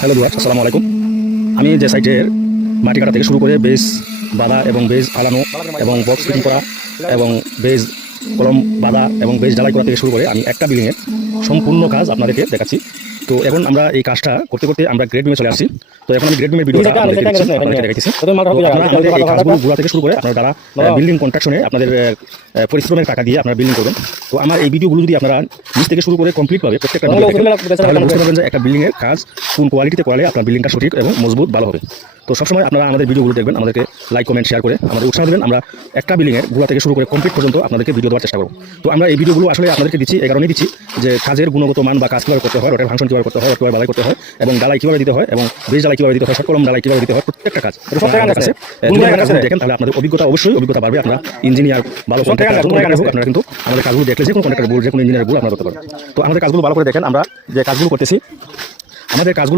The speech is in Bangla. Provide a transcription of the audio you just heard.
হ্যালো ভিউয়ার্স, আসসালামু আলাইকুম। আমি যে সাইটের মাটি কাটা থেকে শুরু করে বেজ বাঁধা এবং বেজ ফালানো এবং বক্স ফিটিং করা এবং বেজ কলম বাঁধা এবং বেজ ঢালাই করা থেকে শুরু করে আমি একটা বিল্ডিংয়ের সম্পূর্ণ কাজ আপনাদেরকে দেখাচ্ছি। তো এখন আমরা এই কাজটা করতে করতে আমরা গ্রেড বিমে চলে আসছি। তো এখন আমি গ্রেড বিমের ভিডিওটা আপনাদেরকে দেখাইতেছি। আপনাদের এই কাজগুলো গোড়া থেকে শুরু করে আপনারা যারা বিল্ডিং কনস্ট্রাকশনে আপনাদের পরিশ্রমের টাকা দিয়ে আপনারা বিল্ডিং করবেন, তো আমার এই ভিডিওগুলো যদি আপনারা নিচ থেকে শুরু করে কমপ্লিট পাবে প্রত্যেকটা ভিডিও তাহলে বুঝতে পারবেন যে একটা বিল্ডিংয়ের কাজ কোন কোয়ালিটিতে করলে আপনার বিল্ডিংটা সঠিক এবং মজবুত ভালো হবে। তো সবসময় আপনারা আমাদের ভিডিওগুলো দেখবেন, আমাদেরকে লাইক কমেন্ট শেয়ার করে আমাদের উৎসাহ দেবেন। আমরা একটা বিল্ডিংয়ের গোড়া থেকে শুরু করে কমপ্লিট পর্যন্ত আপনাদেরকে ভিডিও দেওয়ার চেষ্টা করব। তো আমরা এই ভিডিওগুলো আসলে আপনাদেরকে দিচ্ছি এই কারণেই দিচ্ছি যে কাজের গুণগত মান বা কাজ কীভাবে করতে হয়, রটের ফাংশন কীভাবে করতে হয়, কীভাবে বালাই করতে হয় এবং ডালাই কীভাবে দিতে হয় এবং বেজ ডালাই কীভাবে দিতে হয়, কলম ডালাই কীভাবে দিতে হয়, প্রত্যেকটা কাজ দেখেন তাহলে আপনাদের অভিজ্ঞতা বাড়বে। আপনারা ইঞ্জিনিয়ার ভালো আপনারা কিন্তু আমাদের কাজগুলো দেখলে যে কোনো কন্ট্রাক্টর বল যে কোনো ইঞ্জিনিয়ার বল আপনারা করতে পারেন। তো আমাদের কাজগুলো ভালো করে দেখেন। আমরা যে কাজগুলো করতেছি আমাদের কাজগুলো